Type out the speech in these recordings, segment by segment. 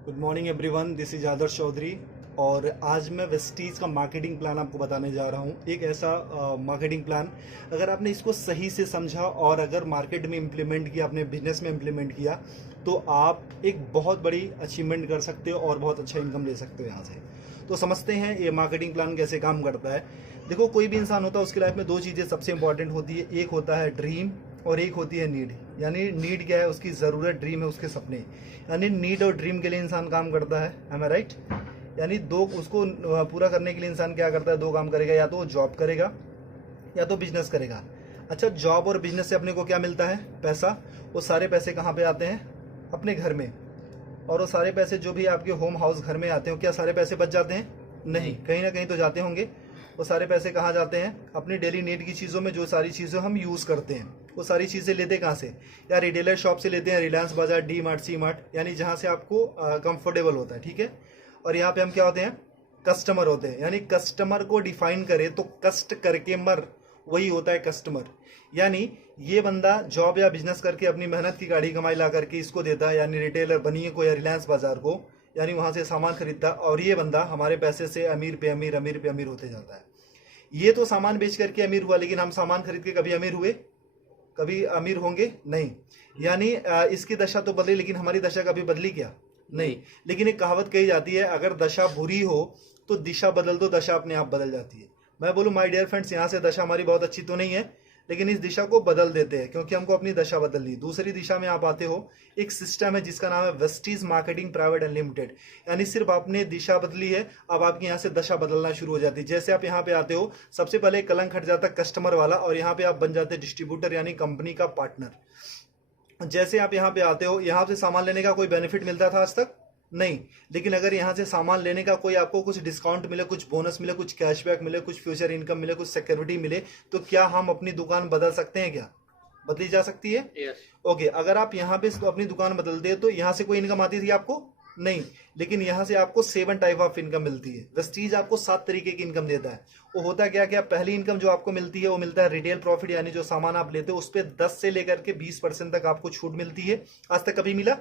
Good morning everyone, this is Adarsh Chaudhary. और आज मैं वेस्टीज का मार्केटिंग प्लान आपको बताने जा रहा हूँ। एक ऐसा मार्केटिंग प्लान, अगर आपने इसको सही से समझा और अगर मार्केट में इम्प्लीमेंट किया, अपने बिजनेस में इम्प्लीमेंट किया, तो आप एक बहुत बड़ी अचीवमेंट कर सकते हो और बहुत अच्छा इनकम ले सकते हो यहाँ से। तो समझते हैं ये मार्केटिंग प्लान कैसे काम करता है। देखो, कोई भी इंसान होता है, उसकी लाइफ में दो चीज़ें सबसे इंपॉर्टेंट होती है। एक होता है ड्रीम और एक होती है नीड। यानी नीड क्या है? उसकी ज़रूरत। ड्रीम है उसके सपने। यानी नीड और ड्रीम के लिए इंसान काम करता है। एम आई राइट? यानी दो, उसको पूरा करने के लिए इंसान क्या करता है? दो काम करेगा, या तो वो जॉब करेगा या तो बिजनेस करेगा। अच्छा, जॉब और बिजनेस से अपने को क्या मिलता है? पैसा। वो सारे पैसे कहाँ पे आते हैं? अपने घर में। और वो सारे पैसे जो भी आपके होम हाउस घर में आते हो, क्या सारे पैसे बच जाते हैं? नहीं, कहीं ना कहीं तो जाते होंगे। वो सारे पैसे कहाँ जाते हैं? अपनी डेली नीड की चीज़ों में। जो सारी चीज़ें हम यूज़ करते हैं, वो सारी चीज़ें लेते कहाँ से? या रिटेलर शॉप से लेते हैं, रिलायंस बाजार, डी मार्ट, सी मार्ट, यानी जहाँ से आपको कंफर्टेबल होता है। ठीक है। और यहाँ पे हम क्या होते हैं? कस्टमर होते हैं। यानी कस्टमर को डिफाइन करें तो कष्ट करके मर, वही होता है कस्टमर। यानी ये बंदा जॉब या बिजनेस करके अपनी मेहनत की गाड़ी कमाई ला करके इसको देता है, यानी रिटेलर बनिए को या रिलायंस बाजार को, यानी वहां से सामान खरीदता है, और ये बंदा हमारे पैसे से अमीर पे अमीर, अमीर पे अमीर होते जाता है। ये तो सामान बेच करके अमीर हुआ, लेकिन हम सामान खरीद के कभी अमीर हुए? कभी अमीर होंगे? नहीं। यानी इसकी दशा तो बदली, लेकिन हमारी दशा कभी बदली क्या? नहीं। लेकिन एक कहावत कही जाती है, अगर दशा बुरी हो तो दिशा बदल दो, दशा अपने आप बदल जाती है। मैं बोलूं माय डियर फ्रेंड्स, यहाँ से दशा हमारी बहुत अच्छी तो नहीं है, लेकिन इस दिशा को बदल देते हैं, क्योंकि हमको अपनी दशा बदलनी। दूसरी दिशा में आप आते हो, एक सिस्टम है जिसका नाम है वेस्टीज मार्केटिंग प्राइवेट अनलिमिटेड। यानी सिर्फ आपने दिशा बदली है, अब आपकी यहाँ से दशा बदलना शुरू हो जाती है। जैसे आप यहाँ पे आते हो, सबसे पहले कलंक हट जाता है कस्टमर वाला, और यहाँ पे आप बन जाते हैं डिस्ट्रीब्यूटर, यानी कंपनी का पार्टनर। जैसे आप यहाँ पे आते हो, यहाँ से सामान लेने का कोई बेनिफिट मिलता था आज तक? नहीं। लेकिन अगर यहाँ से सामान लेने का कोई आपको कुछ डिस्काउंट मिले, कुछ बोनस मिले, कुछ कैशबैक मिले, कुछ फ्यूचर इनकम मिले, कुछ सिक्योरिटी मिले, तो क्या हम अपनी दुकान बदल सकते हैं? क्या बदली जा सकती है? यस। ओके। अगर आप यहाँ पे अपनी दुकान बदलते हैं, तो यहाँ से कोई इनकम आती थी आपको? नहीं। लेकिन यहाँ से आपको 7 टाइप ऑफ इनकम मिलती है। वेस्टीज आपको 7 तरीके की इनकम देता है। वो होता क्या क्या? पहली इनकम जो आपको मिलती है वो मिलता है रिटेल प्रॉफिट, यानी जो सामान आप लेते हो उस पर 10 से लेकर के 20% तक आपको छूट मिलती है। आज तक कभी मिला?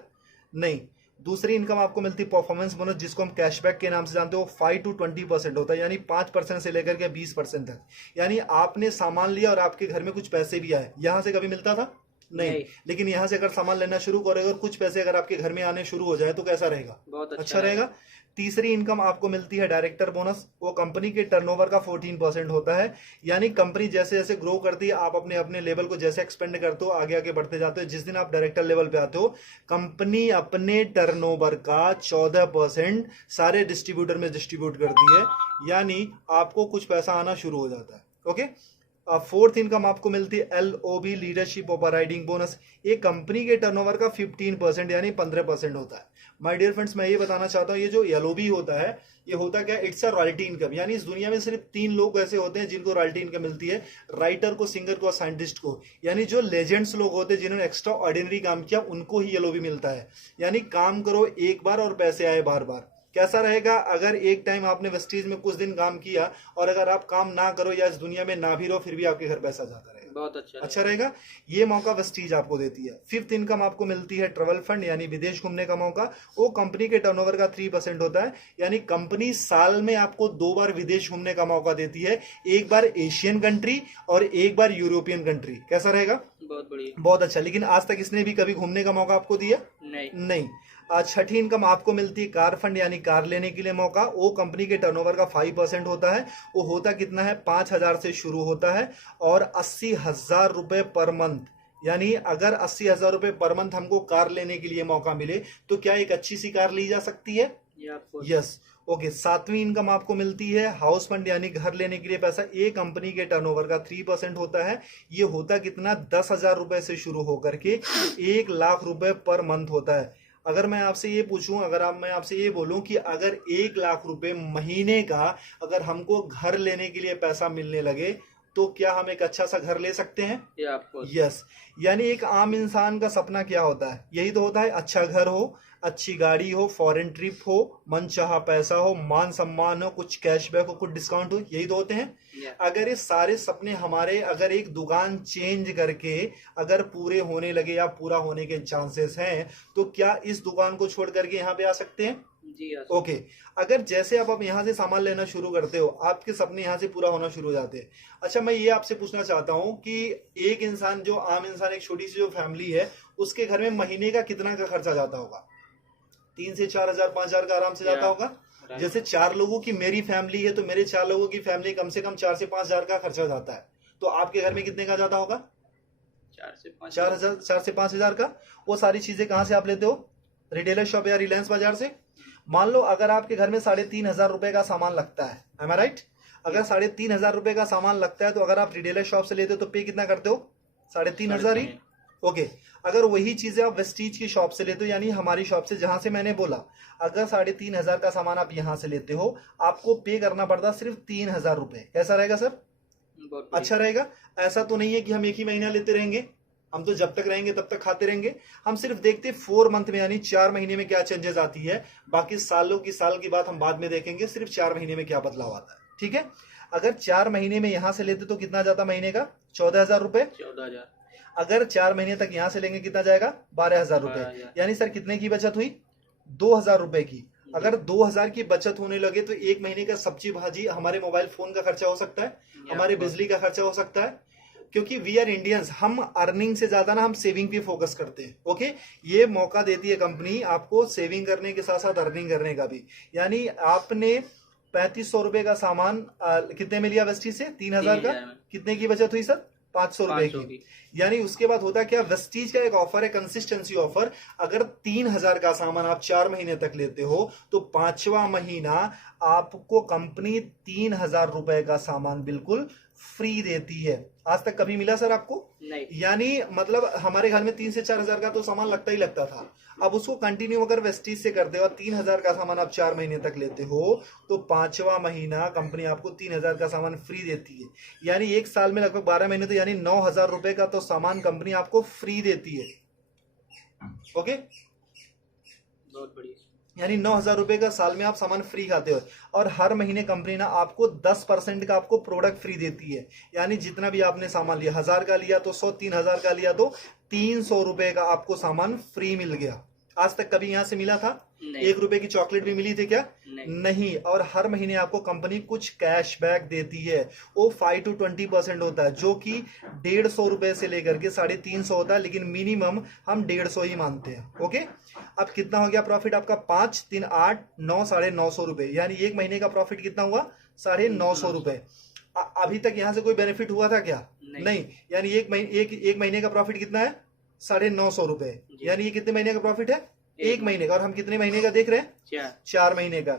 नहीं। दूसरी इनकम आपको मिलती है परफॉर्मेंस बोनस, जिसको हम कैशबैक के नाम से जानते हो। 5 to 20% होता है, यानी 5% से लेकर के 20% तक। यानी आपने सामान लिया और आपके घर में कुछ पैसे भी आए, यहां से कभी मिलता था? नहीं। लेकिन यहां से अगर सामान लेना शुरू करो, अगर कुछ पैसे अगर आपके घर में आने शुरू हो जाए, तो कैसा रहेगा? बहुत अच्छा रहेगा। तीसरी इनकम आपको मिलती है डायरेक्टर बोनस। वो कंपनी के टर्नओवर का 14% होता है। यानी कंपनी जैसे जैसे ग्रो करती है, आप अपने अपने लेवल को जैसे एक्सपेंड करते हो, आगे आगे बढ़ते जाते हो, जिस दिन आप डायरेक्टर लेवल पे आते हो, कंपनी अपने टर्नओवर का 14% सारे डिस्ट्रीब्यूटर में डिस्ट्रीब्यूट करती है। यानी आपको कुछ पैसा आना शुरू हो जाता है। ओके। फोर्थ इनकम आपको मिलती है LOB, लीडरशिप ओवरराइडिंग बोनस। एक कंपनी के टर्नओवर का 15% यानी 15% होता है। माय डियर फ्रेंड्स, मैं ये बताना चाहता हूँ, ये जो LOB होता है, ये होता क्या? It's a royalty income. यानी इस दुनिया में सिर्फ 3 लोग ऐसे होते हैं जिनको रॉयल्टी इनकम मिलती है, राइटर को, सिंगर को और साइंटिस्ट को। यानी जो लेजेंड्स लोग होते हैं, जिन्होंने एक्स्ट्रा ऑर्डिनरी काम किया, उनको ही LOB मिलता है। यानी काम करो एक बार और पैसे आए बार बार। कैसा रहेगा अगर एक टाइम आपने वेस्टीज में कुछ दिन काम किया, और अगर आप काम ना करो या इस दुनिया में ना भी रहो, फिर भी आपके घर पैसा जाता रहेगा? बहुत अच्छा रहेगा। ये मौका वेस्टीज आपको देती है। फिफ्थ इनकम आपको मिलती है ट्रेवल फंड, यानी विदेश घूमने का मौका। वो कंपनी के टर्नओवर का 3% होता है। यानी कंपनी साल में आपको 2 बार विदेश घूमने का मौका देती है, एक बार एशियन कंट्री और एक बार यूरोपियन कंट्री। कैसा रहेगा? बहुत बढ़िया। बहुत अच्छा। लेकिन आज तक इसने भी कभी घूमने का मौका आपको दिया? नहीं। छठी इनकम आपको मिलती है कार फंड, यानी कार लेने के लिए मौका। वो कंपनी के टर्नओवर का 5% होता है। वो होता कितना है? 5,000 से शुरू होता है और 80,000 रुपए पर मंथ। यानी अगर 80,000 रुपए पर मंथ हमको कार लेने के लिए मौका मिले, तो क्या एक अच्छी सी कार ली जा सकती है? यस। ओके। सातवीं इनकम आपको मिलती है हाउस फंड, यानी घर लेने के लिए पैसा। एक कंपनी के टर्नओवर का 3% होता है। ये होता कितना? 10,000 रुपए से शुरू होकर के 1,00,000 रुपए पर मंथ होता है। अगर मैं आपसे ये पूछूं, मैं आपसे ये बोलूं कि अगर 1,00,000 रुपए महीने का अगर हमको घर लेने के लिए पैसा मिलने लगे, तो क्या हम एक अच्छा सा घर ले सकते हैं? आपको यस। यानी एक आम इंसान का सपना क्या होता है? यही तो होता है, अच्छा घर हो, अच्छी गाड़ी हो, फॉरेन ट्रिप हो, मनचाहा पैसा हो, मान सम्मान हो, कुछ कैशबैक हो, कुछ डिस्काउंट हो, यही तो होते हैं। अगर ये सारे सपने हमारे अगर एक दुकान चेंज करके अगर पूरे होने लगे या पूरा होने के चांसेस हैं, तो क्या इस दुकान को छोड़ करके यहाँ पे आ सकते हैं? जी ओके। अगर जैसे आप यहाँ से सामान लेना शुरू करते हो, आपके सपने यहाँ से पूरा होना शुरू हो जाते हैं। अच्छा, मैं ये आपसे पूछना चाहता हूँ कि एक इंसान, जो आम इंसान, एक छोटी सी जो फैमिली है, उसके घर में महीने का कितना का खर्चा जाता होगा? 3 से 4 हजार, 5 हजार का आराम से जाता होगा। जैसे 4 लोगों की मेरी फैमिली है, तो मेरे 4 लोगों की फैमिली कम से कम 4 से 5 हजार का खर्चा जाता है। तो आपके घर में कितने का जाता होगा? 4 से 5 हजार का। वो सारी चीजें कहाँ से आप लेते हो? रिटेलर शॉप या रिलायंस बाजार से। मान लो अगर आपके घर में 3,500 रुपए का सामान लगता है, एम आई राइट? अगर 3,500 रुपए का सामान लगता है, तो अगर आप रिटेलर शॉप से लेते हो तो पे कितना करते हो? 3,500 ही। ओके। अगर वही चीजें आप वेस्टीज की शॉप से लेते हो, यानी हमारी शॉप से, जहां से मैंने बोला, अगर 3,500 का सामान आप यहां से लेते हो, आपको पे करना पड़ता सिर्फ 3,000 रुपए। कैसा रहेगा सर? अच्छा रहेगा। ऐसा तो नहीं है कि हम एक ही महीना लेते रहेंगे, हम तो जब तक रहेंगे तब तक खाते रहेंगे। हम सिर्फ देखते 4 मंथ में, यानी 4 महीने में क्या चेंजेस आती है। बाकी सालों की साल की बात हम बाद में देखेंगे, सिर्फ 4 महीने में क्या बदलाव आता है। ठीक है। अगर 4 महीने में यहां से लेते तो कितना जाता महीने का? 14,000 रुपए। 14,000। अगर 4 महीने तक यहां से लेंगे कितना जाएगा? 12,000 रुपए। यानी सर कितने की बचत हुई? 2,000 रुपए की। अगर 2,000 की बचत होने लगे तो एक महीने का सब्जी भाजी, हमारे मोबाइल फोन का खर्चा हो सकता है, हमारे बिजली का खर्चा हो सकता है। क्योंकि वी आर इंडियंस, हम अर्निंग से ज्यादा ना हम सेविंग पे फोकस करते हैं। ओके। ये मौका देती है कंपनी आपको सेविंग करने के साथ साथ अर्निंग करने का भी। यानी आपने 3,500 रुपए का सामान कितने में लिया वेस्टीज से? 3,000 का। कितने की बचत हुई सर? 500 रुपए की। यानी उसके बाद होता क्या, वेस्टीज का एक ऑफर है, कंसिस्टेंसी ऑफर। अगर 3,000 का सामान आप 4 महीने तक लेते हो, तो 5वां महीना आपको कंपनी 3,000 रुपए का सामान बिल्कुल फ्री देती है। आज तक कभी मिला सर आपको? नहीं। यानी मतलब हमारे घर में 3 से 4 हजार का तो सामान लगता ही लगता था। अब उसको कंटिन्यू अगर वेस्टीज से करते हो, 3,000 का सामान आप 4 महीने तक लेते हो, तो 5वां महीना कंपनी आपको 3,000 का सामान फ्री देती है। यानी एक साल में लगभग 12 महीने, तो यानी 9,000 रुपए का तो सामान कंपनी आपको फ्री देती है। ओके। बहुत बढ़िया। यानी 9,000 रुपए का साल में आप सामान फ्री खाते हो। और हर महीने कंपनी ना आपको 10% का आपको प्रोडक्ट फ्री देती है। यानी जितना भी आपने सामान लिया, 1,000 का लिया तो 100, 3,000 का लिया तो 300 रुपए का आपको सामान फ्री मिल गया। आज तक कभी यहां से मिला था? 1 रुपए की चॉकलेट भी मिली थी क्या? नहीं। और हर महीने आपको कंपनी कुछ कैशबैक देती है, वो 5 to 20% होता है, जो कि 150 रुपए से लेकर के 350 होता है, लेकिन मिनिमम हम 150 ही मानते हैं। ओके। अब कितना हो गया प्रॉफिट आपका? 5, 3, 8, 9, 950 रुपए। यानी एक महीने का प्रॉफिट कितना हुआ? 950 रुपए। अभी तक यहां से कोई बेनिफिट हुआ था क्या? नहीं। यानी एक महीने का प्रॉफिट कितना है? 950 रुपए। यानी ये कितने महीने का प्रॉफिट है? एक महीने का। और हम कितने महीने का देख रहे हैं? 4 महीने का।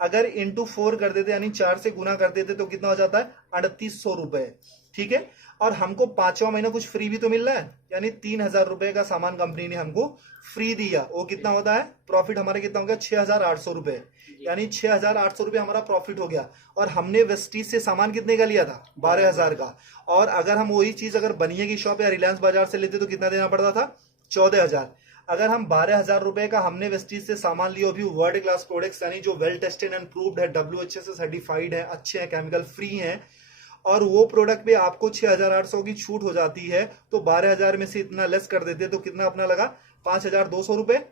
अगर इंटू 4 कर देते, यानी 4 से गुना कर देते, तो कितना हो जाता है? 3,800 रुपए। ठीक है। और हमको 5वां महीना कुछ फ्री भी तो मिल रहा है, यानी 3,000 रुपए का सामान कंपनी ने हमको फ्री दिया। वो कितना होता है? प्रॉफिट हमारा कितना हो गया? 6,800 रुपए। यानी 6,800 रुपए हमारा प्रॉफिट हो गया। और हमने वेस्टीज से सामान कितने का लिया था? 12,000 का। और अगर हम वही चीज अगर बनिए की शॉप या रिलायंस बाजार से लेते तो कितना देना पड़ता था? 14,000। अगर हम 12,000 रुपए का हमने वेस्टीज से सामान लिया, भी वर्ल्ड क्लास प्रोडक्ट्स, यानी जो वेल टेस्टेड एंड प्रूव्ड है, WHA से सर्टिफाइड है, अच्छे हैं, केमिकल फ्री हैं, और वो प्रोडक्ट पे आपको 6,800 की छूट हो जाती है, तो 12,000 में से इतना लेस कर देते तो कितना अपना लगा? 5,200 रुपए।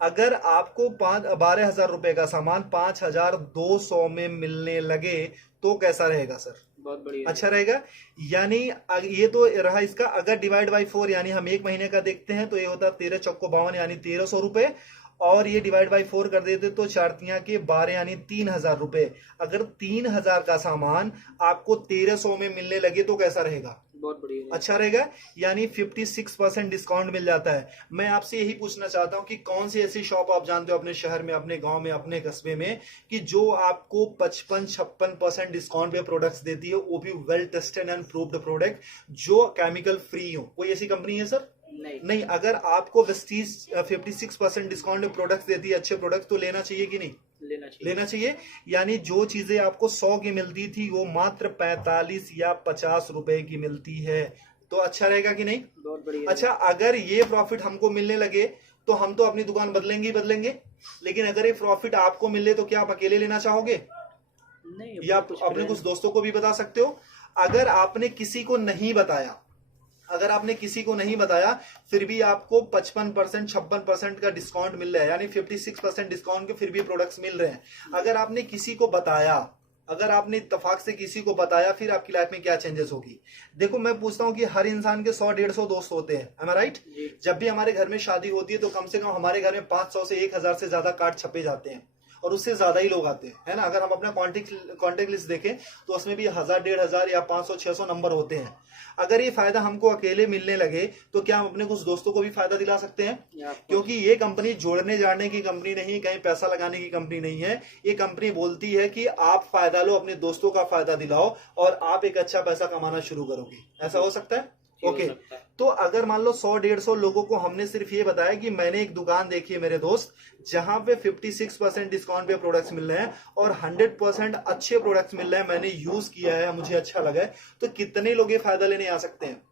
अगर आपको 12,000 रुपए का सामान 5,200 में मिलने लगे तो कैसा रहेगा सर? बहुत बढ़िया। अच्छा रहेगा। यानी ये तो रहा इसका। अगर डिवाइड बाई 4, यानी हम एक महीने का देखते हैं, तो ये होता है 13 चौको 52, यानी 1,300 रुपए। और ये डिवाइड बाई 4 कर देते तो 4 के 12, यानी 3,000 रुपए। अगर 3,000 का सामान आपको 1,300 में मिलने लगे तो कैसा रहेगा? बहुत बढ़िया। अच्छा रहेगा। यानी 56% डिस्काउंट मिल जाता है। मैं आपसे यही पूछना चाहता हूं कि कौन सी ऐसी शॉप आप जानते हो अपने शहर में, अपने गांव में, अपने कस्बे में, कि जो आपको 55-56% डिस्काउंट पे प्रोडक्ट्स देती है, वो भी well tested and proved product, जो केमिकल फ्री हो? कोई ऐसी कंपनी है सर? नहीं नहीं, अगर आपको वेस्टीज 56% डिस्काउंट में प्रोडक्ट्स देती है, अच्छे प्रोडक्ट, तो लेना चाहिए कि नहीं? लेना चाहिए। लेना चाहिए। यानी जो चीजें आपको 100 की मिलती थी वो मात्र 45 या 50 रुपए की मिलती है, तो अच्छा रहेगा कि नहीं? बहुत बढ़िया। अच्छा, अगर ये प्रॉफिट हमको मिलने लगे तो हम तो अपनी दुकान बदलेंगे ही बदलेंगे, लेकिन अगर ये प्रॉफिट आपको मिले तो क्या आप अकेले लेना चाहोगे? नहीं, या आप अपने कुछ दोस्तों को भी बता सकते हो। अगर आपने किसी को नहीं बताया, अगर आपने किसी को नहीं बताया फिर भी आपको 55% 56% का डिस्काउंट मिल रहा है, यानी 56% डिस्काउंट के फिर भी प्रोडक्ट्स मिल रहे हैं। अगर आपने किसी को बताया, अगर आपने इत्तेफाक से किसी को बताया, फिर आपकी लाइफ में क्या चेंजेस होगी? देखो, मैं पूछता हूं कि हर इंसान के 100-150 दोस्त होते हैं, am I right? जब भी हमारे घर में शादी होती है तो कम से कम हमारे घर में 500 से 1000 से ज्यादा कार्ड छपे जाते हैं, और उससे ज्यादा ही लोग आते हैं, है ना? अगर हम अपना कॉन्टेक्ट लिस्ट देखें तो उसमें भी 1000-1500 या 500-600 नंबर होते हैं। अगर ये फायदा हमको अकेले मिलने लगे तो क्या हम अपने कुछ दोस्तों को भी फायदा दिला सकते हैं? क्योंकि ये कंपनी जोड़ने जाने की कंपनी नहीं, कहीं पैसा लगाने की कंपनी नहीं है। ये कंपनी बोलती है कि आप फायदा लो, अपने दोस्तों का फायदा दिलाओ और आप एक अच्छा पैसा कमाना शुरू करोगे। ऐसा हो सकता है? ओके, तो अगर मान लो 100-150 लोगों को हमने सिर्फ ये बताया कि मैंने एक दुकान देखी है मेरे दोस्त, जहां पे 56% डिस्काउंट पे प्रोडक्ट्स मिल रहे हैं और 100% अच्छे प्रोडक्ट्स मिल रहे हैं, मैंने यूज किया है, मुझे अच्छा लगा है, तो कितने लोग ये फायदा लेने आ सकते हैं?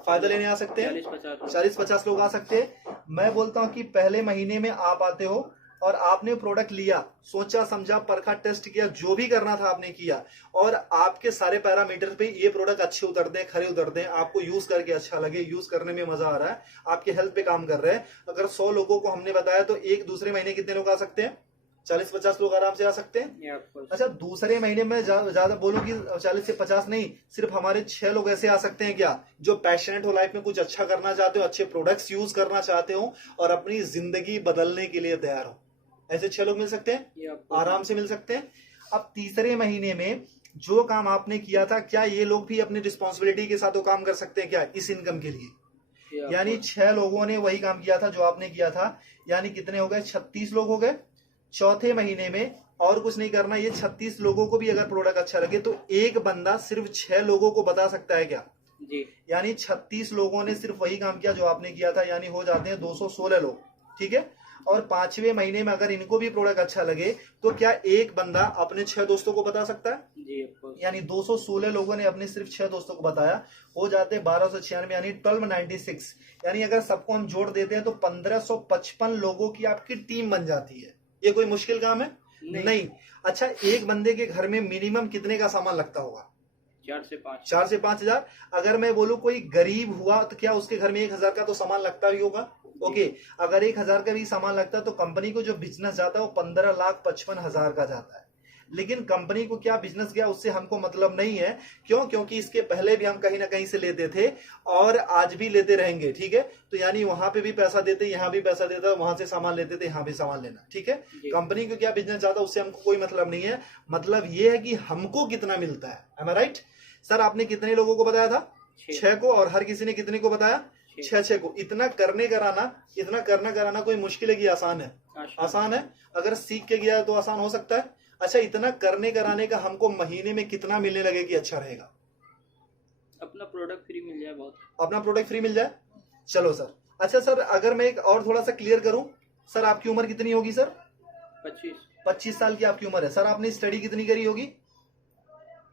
फायदा लेने आ सकते हैं 40-50 लोग आ सकते हैं। मैं बोलता हूं कि पहले महीने में आप आते हो और आपने प्रोडक्ट लिया, सोचा समझा, परखा, टेस्ट किया, जो भी करना था आपने किया, और आपके सारे पैरामीटर पे ये प्रोडक्ट अच्छे उतरते हैं, खरे उतरते हैं, आपको यूज करके अच्छा लगे, यूज करने में मजा आ रहा है, आपके हेल्थ पे काम कर रहे हैं। अगर 100 लोगों को हमने बताया तो एक दूसरे महीने कितने लोग आ सकते हैं? 40-50 लोग आराम से आ सकते हैं। अच्छा, दूसरे महीने में ज्यादा बोलूं कि 40 से 50 नहीं, सिर्फ हमारे 6 लोग ऐसे आ सकते हैं क्या, जो पैशनेट हो, लाइफ में कुछ अच्छा करना चाहते हो, अच्छे प्रोडक्ट्स यूज करना चाहते हो और अपनी जिंदगी बदलने के लिए तैयार हो। ऐसे 6 लोग मिल सकते हैं, आराम से मिल सकते हैं। अब तीसरे महीने में जो काम आपने किया था, क्या ये लोग भी अपनी रिस्पॉन्सिबिलिटी के साथ वो काम कर सकते हैं क्या इस इनकम के लिए? यानी 6 लोगों ने वही काम किया था जो आपने किया था, यानी कितने हो गए? 36 लोग हो गए। चौथे महीने में और कुछ नहीं करना, ये 36 लोगों को भी अगर प्रोडक्ट अच्छा लगे तो एक बंदा सिर्फ 6 लोगों को बता सकता है क्या जी? यानी 36 लोगों ने सिर्फ वही काम किया जो आपने किया था, यानी हो जाते हैं 216 लोग, ठीक है। और 5वें महीने में अगर इनको भी प्रोडक्ट अच्छा लगे तो क्या एक बंदा अपने 6 दोस्तों को बता सकता है जी? यानी 216 लोगों ने अपने सिर्फ 6 दोस्तों को बताया, हो जाते 1296, यानी 1296। यानी अगर सबको हम जोड़ देते हैं तो 1555 लोगों की आपकी टीम बन जाती है। ये कोई मुश्किल काम है? नहीं। अच्छा, एक बंदे के घर में मिनिमम कितने का सामान लगता होगा? 4 से 5 हजार। अगर मैं बोलूं कोई गरीब हुआ तो क्या उसके घर में 1000 का तो सामान लगता ही होगा? ओके, अगर 1000 का भी सामान लगता है तो कंपनी को जो बिजनेस जाता है वो 15,55,000 का जाता है। लेकिन कंपनी को क्या बिजनेस गया उससे हमको मतलब नहीं है। क्यों? क्योंकि इसके पहले भी हम कहीं ना कहीं से लेते थे और आज भी लेते रहेंगे, ठीक है। तो यानी वहां पे भी पैसा देते, यहाँ भी पैसा देता, वहां से सामान लेते थे, यहाँ भी सामान लेना, ठीक है। कंपनी को क्या बिजनेस जाता उससे हमको कोई मतलब नहीं है। मतलब ये है कि हमको कितना मिलता है। एम आई राइट? सर, आपने कितने लोगों को बताया था? 6 को। और हर किसी ने कितने को बताया? 6 को। इतना करने कराना कोई मुश्किल है कि आसान है? आसान है। अगर सीख के गया तो आसान हो सकता है। अच्छा, इतना करने कराने का हमको महीने में कितना मिलने लगे कि अच्छा रहेगा? अपना प्रोडक्ट फ्री मिल जाए, बहुत अपना प्रोडक्ट फ्री मिल जाए। चलो सर। अच्छा सर, अगर मैं एक और थोड़ा सा क्लियर करूं, सर आपकी उम्र कितनी होगी सर? 25 साल की आपकी उम्र है। सर आपने स्टडी कितनी करी होगी?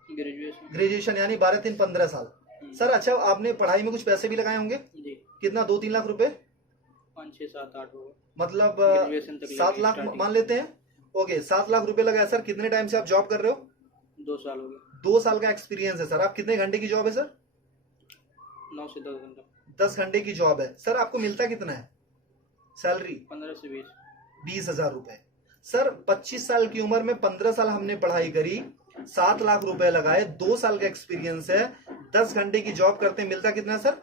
ग्रेजुएशन, यानी 12-3-15 साल। सर अच्छा, आपने पढ़ाई में कुछ पैसे भी लगाए होंगे जी? कितना? 2-3 लाख रुपए? 5-6-7-8 होगा, मतलब 7 लाख मान लेते हैं। ओके, 7 लाख रुपए लगाए। सर कितने टाइम से आप जॉब कर रहे हो? 2 साल हो गए। 2 साल का एक्सपीरियंस है सर। आप कितने घंटे की जॉब है सर? 9 से 10 घंटा। 10 घंटे की जॉब है। सर आपको मिलता कितना है सैलरी? 15 से 20 हजार रुपए। सर 25 साल की उम्र में 15 साल हमने पढ़ाई करी, 7 लाख रुपए लगाए, 2 साल का एक्सपीरियंस है, 10 घंटे की जॉब करते, मिलता कितना सर?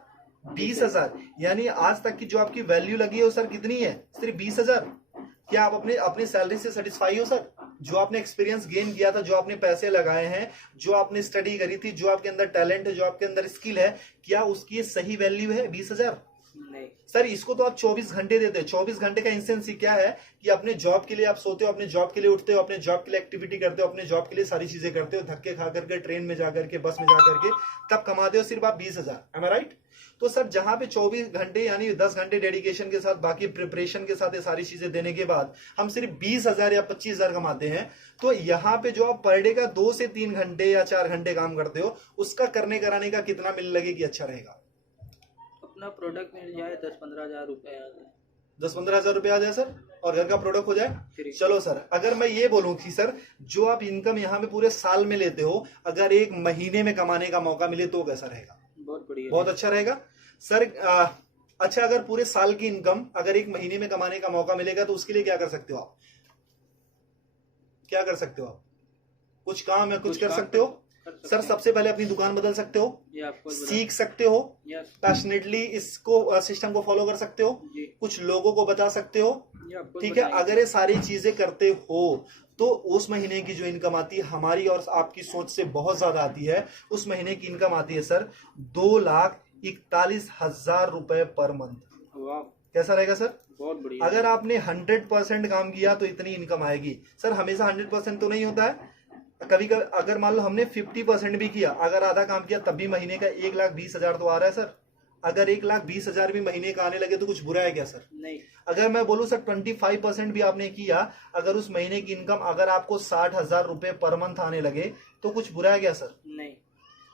20 हजार। यानी आज तक की जो आपकी वैल्यू लगी है वो सर कितनी है? सिर्फ 20 हजार। क्या आप अपनी सैलरी से सेटिस्फाई हो सर? जो आपने एक्सपीरियंस गेन किया था, जो आपने पैसे लगाए हैं, जो आपने स्टडी करी थी, जो आपके अंदर टैलेंट है, जो आपके अंदर स्किल है, क्या उसकी सही वैल्यू है 20 हजार? नहीं सर। इसको तो आप 24 घंटे देते हैं। 24 घंटे का इंसेंस क्या है कि अपने जॉब के लिए आप सोते हो, अपने जॉब के लिए उठते हो, अपने जॉब के लिए एक्टिविटी करते हो, अपने जॉब के लिए सारी चीजें करते हो, धक्के खा करके, ट्रेन में जाकर के, बस में जाकर के, तब कमाते हो सिर्फ आप 20 हजार। एम आई राइट? तो सर जहां पे 24 घंटे यानी 10 घंटे डेडिकेशन के साथ बाकी प्रिपरेशन के साथ ये सारी चीजें देने के बाद हम सिर्फ 20,000 या 25,000 कमाते हैं, तो यहाँ पे जो आप पर डे का 2 से 3 घंटे या 4 घंटे काम करते हो, उसका करने कराने का कितना मिल लगे कि अच्छा रहेगा? अपना प्रोडक्ट मिल जाए 10-15 हज़ार रुपये आ जाए। 10-15 हजार रुपये आ जाए सर, और घर का प्रोडक्ट हो जाए। फ्री। चलो सर, अगर मैं ये बोलूं कि सर जो आप इनकम यहाँ पे पूरे साल में लेते हो, अगर एक महीने में कमाने का मौका मिले तो कैसा रहेगा? बहुत बढ़िया। बहुत अच्छा रहेगा सर। अच्छा, अगर पूरे साल की इनकम अगर एक महीने में कमाने का मौका मिलेगा तो उसके लिए क्या कर सकते हो आप? क्या कर सकते हो आप? कुछ काम है, कुछ कर सकते हो सर। सबसे पहले अपनी दुकान बदल सकते हो, सीख सकते हो, पैशनेटली इसको सिस्टम को फॉलो कर सकते हो, कुछ लोगों को बता सकते हो, ठीक है। अगर ये सारी चीजें करते हो तो उस महीने की जो इनकम आती है हमारी और आपकी सोच से बहुत ज्यादा आती है। उस महीने की इनकम आती है सर 2,41,000 रुपए पर मंथ। कैसा रहेगा सर? बहुत बढ़िया। अगर आपने 100% काम किया तो इतनी इनकम आएगी सर। हमेशा 100% तो नहीं होता है, कभी कभी अगर मान लो हमने 50% भी किया, अगर आधा काम किया तब भी महीने का 1,20,000 तो आ रहा है सर। अगर 1,20,000 भी महीने का आने लगे तो कुछ बुरा है क्या सर? नहीं। अगर मैं बोलूं सर 25% भी आपने किया, अगर उस महीने की इनकम अगर आपको 60,000 रुपए पर मंथ आने लगे तो कुछ बुरा है क्या सर? नहीं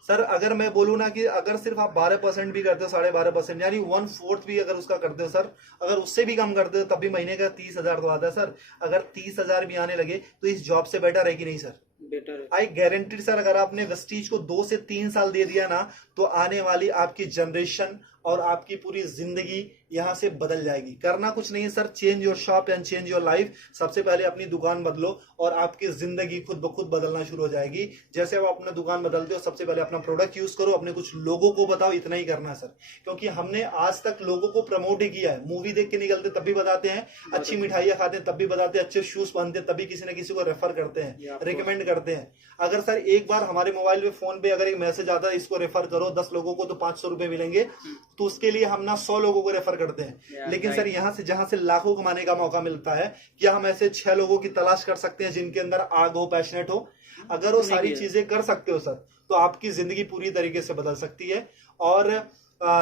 सर अगर मैं बोलूं ना कि अगर सिर्फ आप 12% भी करते हो, 12.5% यानी 1/4 भी अगर उसका करते हो सर, अगर उससे भी कम करते हो तब भी महीने का 30,000 तो आता है सर। अगर 30,000 भी आने लगे तो इस जॉब से बेटर है कि नहीं सर? बेटर है। आई गारंटीड सर, अगर आपने वेस्टीज को 2 से 3 साल दे दिया ना तो आने वाली आपकी जनरेशन और आपकी पूरी जिंदगी यहां से बदल जाएगी। करना कुछ नहीं है sir, change your shop and change your life. सबसे पहले अपनी दुकान बदलो और आपकी जिंदगी खुद ब खुद बदलना शुरू हो जाएगी। जैसे आप अपना दुकान बदलते हो, सबसे पहले अपना प्रोडक्ट यूज करो, अपने कुछ लोगों को बताओ, इतना ही करना है सर। क्योंकि हमने आज तक लोगों को प्रमोट ही किया है। मूवी देख के निकलते तब भी बताते हैं, अच्छी मिठाइयां खाते हैं तब भी बताते हैं, अच्छे शूज पहनते हैं तभी किसी न किसी को रेफर करते हैं, रिकमेंड करते हैं। अगर सर एक बार हमारे मोबाइल पे फोन पे अगर एक मैसेज आता है इसको रेफर करो 10 लोगों को तो 500 रुपए मिलेंगे, तो उसके लिए हम ना 100 लोगों को रेफर करते हैं। लेकिन सर यहाँ से जहां से लाखों कमाने का मौका मिलता है, क्या हम ऐसे 6 लोगों की तलाश कर सकते हैं जिनके अंदर आग हो, पैशनेट हो? अगर वो सारी चीजें कर सकते हो सर तो आपकी जिंदगी पूरी तरीके से बदल सकती है। और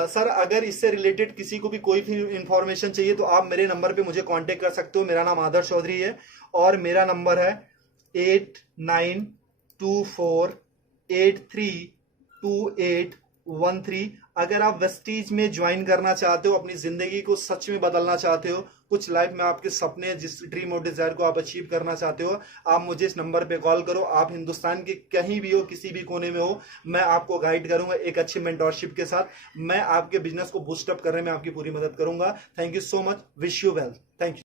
सर अगर इससे रिलेटेड किसी को भी कोई भी इंफॉर्मेशन चाहिए तो आप मेरे नंबर पे मुझे कांटेक्ट कर सकते हो। मेरा नाम आदर्श चौधरी है और मेरा नंबर है 8924832813। अगर आप वेस्टीज में ज्वाइन करना चाहते हो, अपनी जिंदगी को सच में बदलना चाहते हो, कुछ लाइफ में आपके सपने, जिस ड्रीम और डिजायर को आप अचीव करना चाहते हो, आप मुझे इस नंबर पे कॉल करो। आप हिंदुस्तान के कहीं भी हो, किसी भी कोने में हो, मैं आपको गाइड करूंगा एक अच्छी मेंटोरशिप के साथ। मैं आपके बिजनेस को बूस्टअप करने में आपकी पूरी मदद करूंगा। Thank you so much, wish you well, thank you.